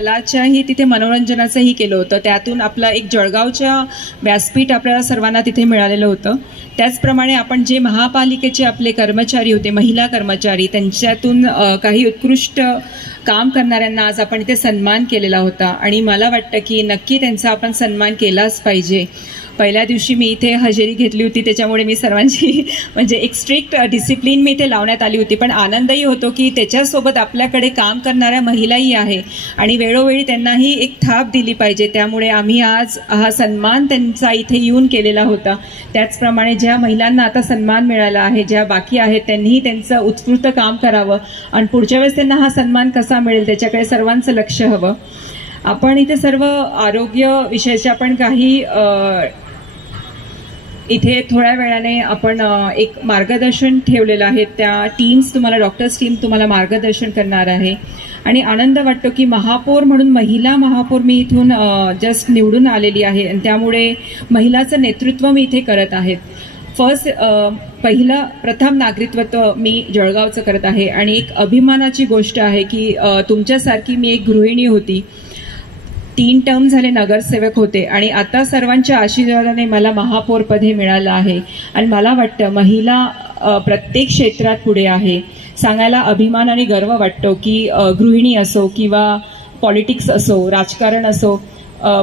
कलाच्याही तिथे मनोरंजनाचंही केलं होतं. त्यातून आपला एक जळगावच्या व्यासपीठ आपल्याला सर्वांना तिथे मिळालेलं होतं. त्याचप्रमाणे आपण जे महापालिकेचे आपले कर्मचारी होते, महिला कर्मचारी, त्यांच्यातून काही उत्कृष्ट काम करणाऱ्यांना आज आपण इथे सन्मान केलेला होता आणि मला वाटतं की नक्की त्यांचा आपण सन्मान केलाच पाहिजे. पहिल्या दिवशी मी इथे हजेरी घेतली होती, त्याच्यामुळे मी सर्वांची म्हणजे एक स्ट्रिक्ट डिसिप्लिन मी इथे लावण्यात आली होती. पण आनंदही होतो की त्याच्यासोबत आपल्याकडे काम करणाऱ्या महिलाही आहे आणि वेळोवेळी त्यांनाही एक थाप दिली पाहिजे. त्यामुळे आम्ही आज हा सन्मान त्यांचा इथे येऊन केलेला होता. त्याचप्रमाणे ज्या महिलांना आता सन्मान मिळाला आहे, ज्या बाकी आहेत, त्यांनीही त्यांचं उत्स्फूर्त काम करावं आणि पुढच्या वेळेस त्यांना हा सन्मान कसा मिळेल त्याच्याकडे सर्वांचं लक्ष हवं. आपण इथे सर्व आरोग्य विषयाचे आपण काही इथे थोड्या वेळाने आपण एक मार्गदर्शन ठेवलेलं आहे. त्या टीम्स तुम्हाला, डॉक्टर्स टीम तुम्हाला मार्गदर्शन करणार आहे आणि आनंद वाटतो की महापौर म्हणून महिला महापौर मी इथून जस्ट निवडून आलेली आहे आणि त्यामुळे महिलाचं नेतृत्व मी इथे करत आहे. प्रथम नागरिकत्व मी जळगावचं करत आहे आणि एक अभिमानाची गोष्ट आहे की तुमच्यासारखी मी एक गृहिणी होती, 3 टर्म झाले नगरसेवक होते आणि आता सर्वांच्या आशीर्वादाने मला महापौरपदे मिळालं आहे आणि मला वाटतं महिला प्रत्येक क्षेत्रात पुढे आहे. सांगायला अभिमान आणि गर्व वाटतो की गृहिणी असो किंवा पॉलिटिक्स असो, राजकारण असो,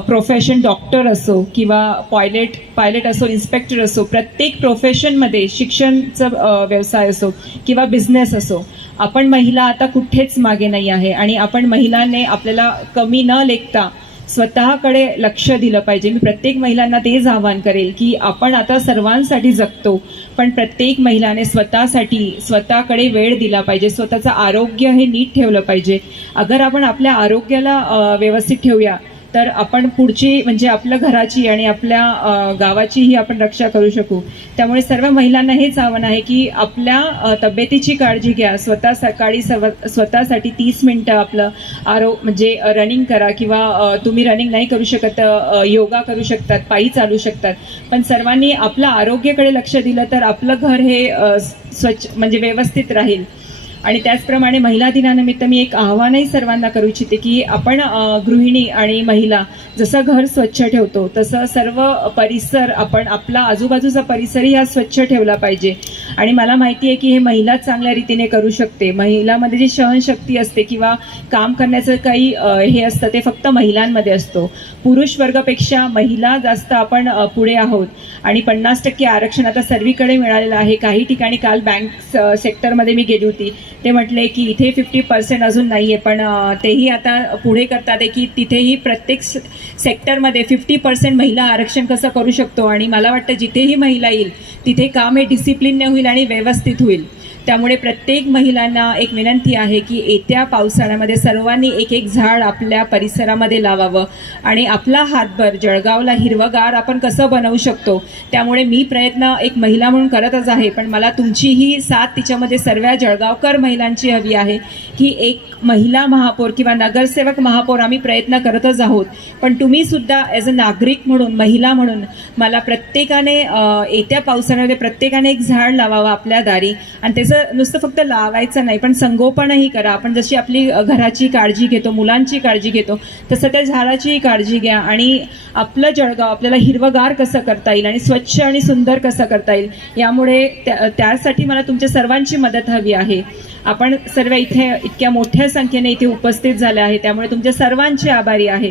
प्रोफेशन डॉक्टर असो किंवा पायलट असो, इन्स्पेक्टर असो, प्रत्येक प्रोफेशनमध्ये शिक्षणचं व्यवसाय असो किंवा बिझनेस असो, आपण महिला आता कुठेच मागे नाही आहे आणि आपण महिलांनी आपल्याला कमी न लेखता स्वतःकडे लक्ष दिलं पाहिजे. मी प्रत्येक महिलांना तेच आवाहन करेल की आपण आता सर्वांसाठी जगतो, पण प्रत्येक महिलाने स्वतःकडे वेळ दिला पाहिजे. स्वतःचं आरोग्य हे नीट ठेवलं पाहिजे. अगर आपण आपल्या आरोग्याला व्यवस्थित ठेवूया तर आपण पुढची म्हणजे आपल्या घराची आणि आपल्या गावाचीही आपण रक्षा करू शकू. त्यामुळे सर्व महिलांना हेच आव्हान आहे की आपल्या तब्येतीची काळजी घ्या. सकाळी स्वतःसाठी 30 मिनिटं आपलं म्हणजे रनिंग करा किंवा तुम्ही रनिंग नाही करू शकत योगा करू शकतात, पायी चालू शकतात. पण सर्वांनी आपल्या आरोग्याकडे लक्ष दिलं तर आपलं घर हे स्वच्छ म्हणजे व्यवस्थित राहील. आणि त्याचप्रमाणे महिला दिनानिमित्त मी एक आव्हानही सर्वांना करू इच्छिते की आपण गृहिणी आणि महिला जसं घर स्वच्छ ठेवतो तसं सर्व परिसर, आपण आपला आजूबाजूचा परिसरही हा स्वच्छ ठेवला पाहिजे. आणि मला माहिती आहे की हे महिला चांगल्या रीतीने करू शकते. महिलांमध्ये जी सहनशक्ती असते किंवा काम करण्याचं काही हे असतं ते फक्त महिलांमध्ये असतो. पुरुष वर्गापेक्षा महिला जास्त आपण पुढे आहोत आणि 50% आरक्षण आता सर्वीकडे मिळालेलं आहे. काही ठिकाणी काल बँक सेक्टरमध्ये मी गेली होती, ते म्हटले की इथे 50% अजून नाही आहे, पण तेही आता पुढे करतात की तिथेही प्रत्येक सेक्टरमध्ये 50% महिला आरक्षण कसं करू शकतो. आणि मला वाटतं जिथेही महिला येईल तिथे काम हे डिसिप्लिनने होईल आणि व्यवस्थित होईल. त्यामुळे प्रत्येक महिलांना एक विनंती आहे की येत्या पावसाळ्यामध्ये सर्वांनी एक झाड आपल्या परिसरामध्ये लावावं आणि आपला हातभर जळगावला हिरवगार आपण कसं बनवू शकतो. त्यामुळे मी प्रयत्न एक महिला म्हणून करतच आहे, पण मला तुमचीही साथ तिच्यामध्ये सर्व जळगावकर महिलांची हवी आहे की एक महिला महापौर किंवा नगरसेवक महापौर आम्ही प्रयत्न करतच आहोत. पण तुम्ही सुद्धा ॲज अ नागरिक म्हणून, महिला म्हणून मला प्रत्येकाने येत्या पावसाळ्यामध्ये प्रत्येकाने एक झाड लावावं आपल्या दारी आणि त्याचं नुसतं फक्त लावायचं नाही पण संगोपनही करा. आपण जशी आपली घराची काळजी घेतो, मुलांची काळजी घेतो, तसं त्या झाडाचीही काळजी घ्या आणि आपलं जळगाव आपल्याला हिरवगार कसं करता येईल आणि स्वच्छ आणि सुंदर कसं करता येईल, यामुळे त्यासाठी मला तुमच्या सर्वांची मदत हवी आहे. आपण सर्व इथे इतक्या मोठ्या संख्येने इथे उपस्थित झाले आहे, त्यामुळे तुमच्या सर्वांचे आभारी आहे.